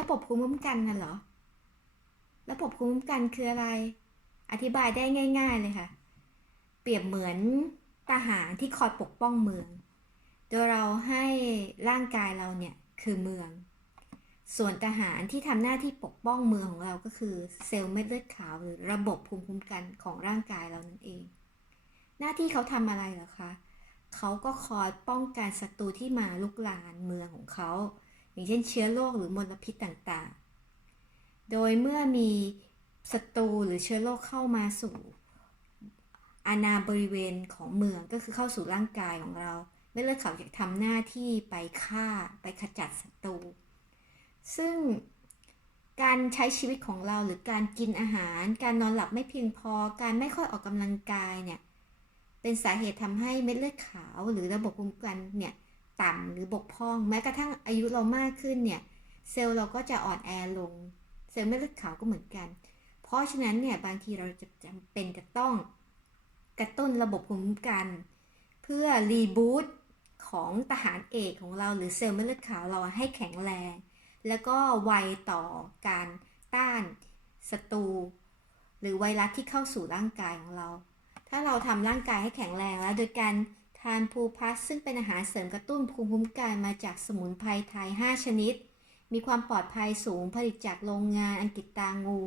ระบบภูมิคุ้มกันน่ะเหรอ ระบบภูมิคุ้มกันคืออะไร อธิบายได้ง่าย ๆเลยค่ะ เปรียบเหมือนทหารที่คอยปกป้องเมือง โดยเราให้ร่างกายเราเนี่ยคือเมือง ส่วนทหารที่ทำหน้าที่ปกป้องเมืองของเราก็คือเซลล์เม็ดเลือดขาวหรือระบบภูมิคุ้มกันของร่างกายเรานั่นเอง หน้าที่เขาทำอะไรเหรอคะเขาก็คอยป้องกันศัตรูที่มาลุกลานเมืองของเขา อย่างเช่นเชื้อโรคหรือมลพิษต่างๆ โดยเมื่อมีศัตรูหรือเชื้อโรคเข้ามาสู่อาณาบริเวณของเมืองก็คือเข้าสู่ร่างกายของเราเม็ดเลือดขาวจะทำหน้าที่ไปฆ่าไปขจัดศัตรู ซึ่งการใช้ชีวิตของเราหรือการกินอาหาร การนอนหลับไม่เพียงพอ การไม่ค่อยออกกำลังกายเนี่ยเป็นสาเหตุทำให้เม็ดเลือดขาวหรือระบบภูมิคุ้มกันเนี่ย ต่ำหรือบกพร่อง แม้กระทั่งอายุเรามากขึ้นเนี่ยเซลล์เราก็จะอ่อนแอลง เซลล์เม็ดเลือดขาวก็เหมือนกัน เพราะฉะนั้นเนี่ยบางทีเราจะจำเป็นจะต้องกระตุ้นระบบภูมิคุ้มกัน เพื่อรีบูตของทหารเอกของเราหรือเซลล์เม็ดเลือดขาวเราให้แข็งแรง แล้วก็ไวต่อการต้านศัตรูหรือไวรัสที่เข้าสู่ร่างกายของเรา ถ้าเราทำร่างกายให้แข็งแรงแล้วโดยการ ทานพูพัสซึ่งเป็นอาหารเสริมกระตุ้นภูมิคุ้มกันมาจากสมุนไพรไทย 5 ชนิด มีความปลอดภัยสูงผลิตจากโรงงานอังกฤษตางู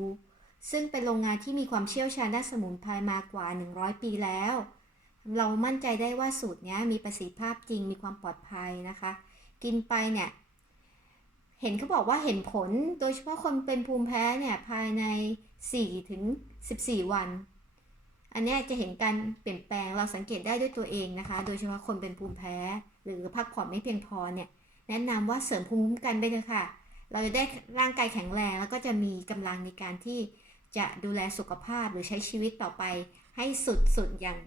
ซึ่งเป็นโรงงานที่มีความเชี่ยวชาญด้านสมุนไพรมากว่า 100 ปีแล้ว เรามั่นใจได้ว่าสูตรนี้มีประสิทธิภาพจริงมีความปลอดภัยนะคะ กินไปเนี่ย เห็นเขาบอกว่าเห็นผลโดยเฉพาะคนเป็นภูมิแพ้เนี่ยภายใน4ถึง14 วัน อันนี้จะเห็นการเปลี่ยนแปลงเราสังเกตได้ด้วยตัวเองนะคะ โดยเฉพาะคนเป็นภูมิแพ้ หรือพักผ่อนไม่เพียงพอเนี่ย แนะนำว่าเสริมภูมิคุ้มกันไปเลยค่ะ เราจะได้ร่างกายแข็งแรงแล้วก็จะมีกำลังในการที่จะดูแลสุขภาพหรือใช้ชีวิตต่อไปให้สุดๆอย่าง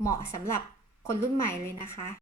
เหมาะสำหรับคนรุ่นใหม่เลยนะคะ